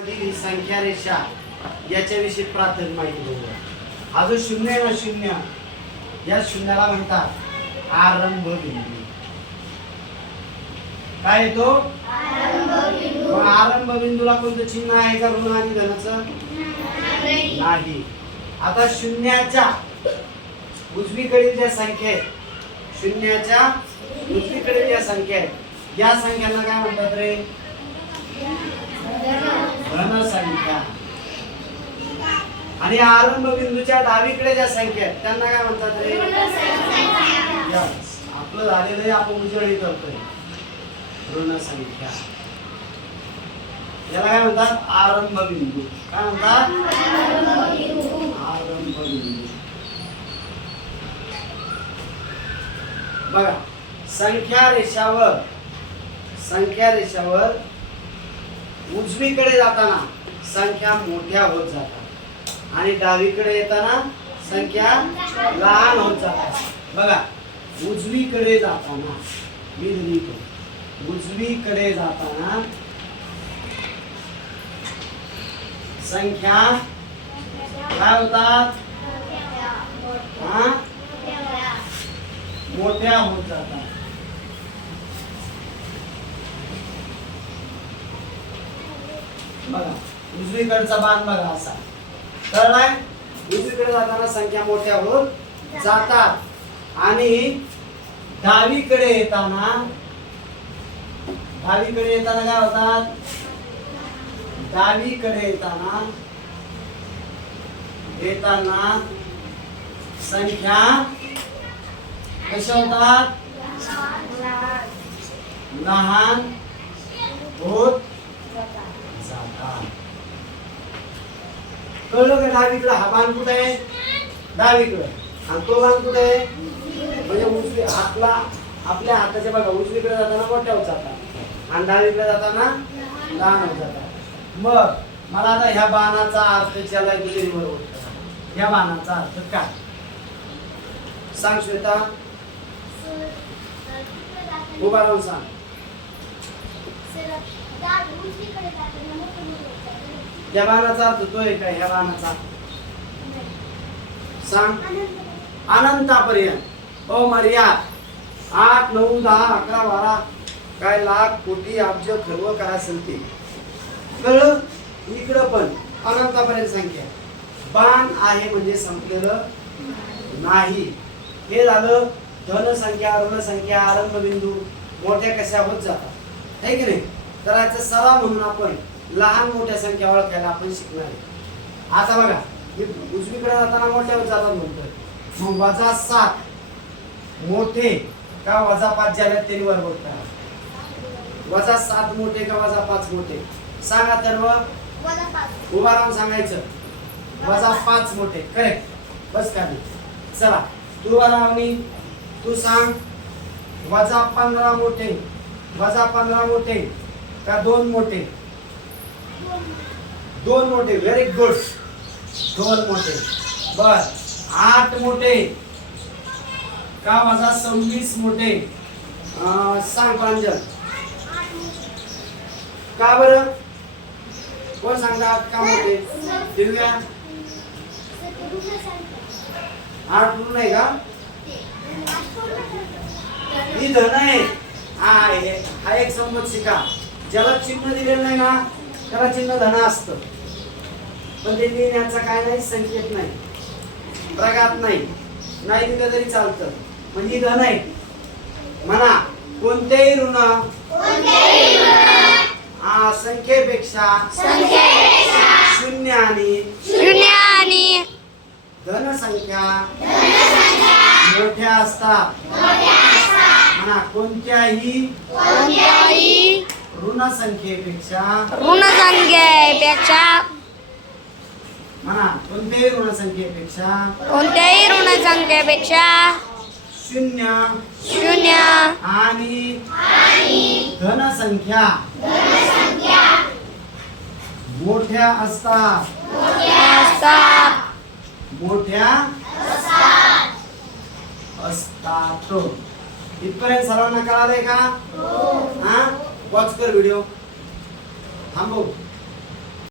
मधील संख्या रेषा याच्याविषयी प्राथमिक माहिती बघूया हा जो शून्य आहे ना शून्य या शून्याला म्हणतात आरंभ बिंदू. काय येतो? आरंभ बिंदूला कोणतं चिन्ह आहे का ऋण आणि धनाचं? नाही. आता शून्याच्या उजवीकडील ज्या संख्या आहेत शून्याच्या उजवीकडील ज्या संख्या आहेत या संख्यांना काय म्हणतात रे धनसंख्या आणि आरंभ बिंदूच्या डावीकडे ज्या संख्या आहेत त्यांना काय म्हणतात रे? आपलं झालेलं आहे आपण उजळी करतोय. ऋण संख्या. याला काय म्हणतात? आरंभ बिंदू काय म्हणतात? आरंभ बिंदू बघा संख्या रेषावर संख्या रेषावर उजवीकडे जाताना संख्या मोठ्या होत जातात. आणि डावीकडे येताना संख्या लहान होत जातात. बघा उजवीकडे जाताना मी लिहितो उजवीकडे जाताना संख्या काय होतात. हा? मोठ्या होत जातात. बघा. उजवीकडचा बाण बघा असा. कळलाय? उजवीकडे जाताना संख्या मोठ्या होत जातात. आणि डावीकडे येताना डावीकडे येताना काय होतात? डावीकडे येताना येताना संख्या कशा होतात? लहान होत कळलं का डावीकडे? हा बाण कुठे आहे? डावीकडे. आणि तो बाण कुठे आहे? म्हणजे उजवी आपला आपल्या हाताच्या बघा उजवीकडे जाताना मोठ्या होत जातात. आणि डावीकडे जाताना लहान होत जातात. मग मला आता ह्या बाणाचा अर्थ ज्याला गुजरी बरोबर ह्या बाणाचा अर्थ काय? सांग श्वेता. उभा राहून सांग. या बाणाचा अर्थ तो आहे का ह्या बाणाचा सांग. अनंतापर्यंत. अमर्याद आठ नऊ दहा अकरा बारा. काय लाख कोटी अब्ज खर्व काय असेल ते कळलं इकडं पण. अनंतापर्यंत संख्या. बाण आहे म्हणजे संपलेलं नाही. हे झालं धनसंख्या ऋणसंख्या संख्या आरंभ बिंदू मोठ्या कशा होत जातात. आहे की नाही? तर याचा सराव म्हणून आपण लहान मोठ्या संख्या ओळखायला आपण शिकणार आहे. आता बघा हे उजवीकडे जाताना मोठ्या होत जातात म्हणतोय. मग वजा सात मोठे का वजा पाच ज्याला त्यांनी बरोबर करा वजा सात मोठे का वजा पाच मोठे? सांगा तर मग. उभा राहून सांगायचं. वजा पाच मोठे करेक्ट बस का चला तू राहून तू सांग. वजा पंधरा मोठे वजा पंधरा मोठे का दोन मोठे? दोन मोठे व्हेरी गुड दोन मोठे. बर आठ मोठे. का माझा सव्वीस मोठे? सांग प्रांजल. का बरं? कोण सांगतात का मोठे? दिव्या. आठ पूर्ण आहे का? ही धन आहे. हा हा एक संमत शिका. ज्याला चिन्ह दिलेलं नाही ना त्याला चिन्ह धन असतं. पण ते लिहिण्याचा काय नाही संकेत नाही. प्रगात नाही. नाही दिलं तरी चालतं. म्हणजे धन आहे. म्हणा कोणतेही ऋण संख्येपेक्षा शून्य आणि शून्य आणि धनसंख्या मोठ्या असतात. म्हणा कोणत्याही कोणत्याही ऋण संख्येपेक्षा ऋण संख्येपेक्षा म्हणा कोणत्याही ऋण संख्येपेक्षा कोणत्याही ऋण संख्येपेक्षा शून्य शून्य आणि धनसंख्या मोठ्या असतात. असतात. मोठ्या असतात. इथपर्यंत सर्वांना कळालंय का? हा? वॉच कर व्हिडिओ थांबव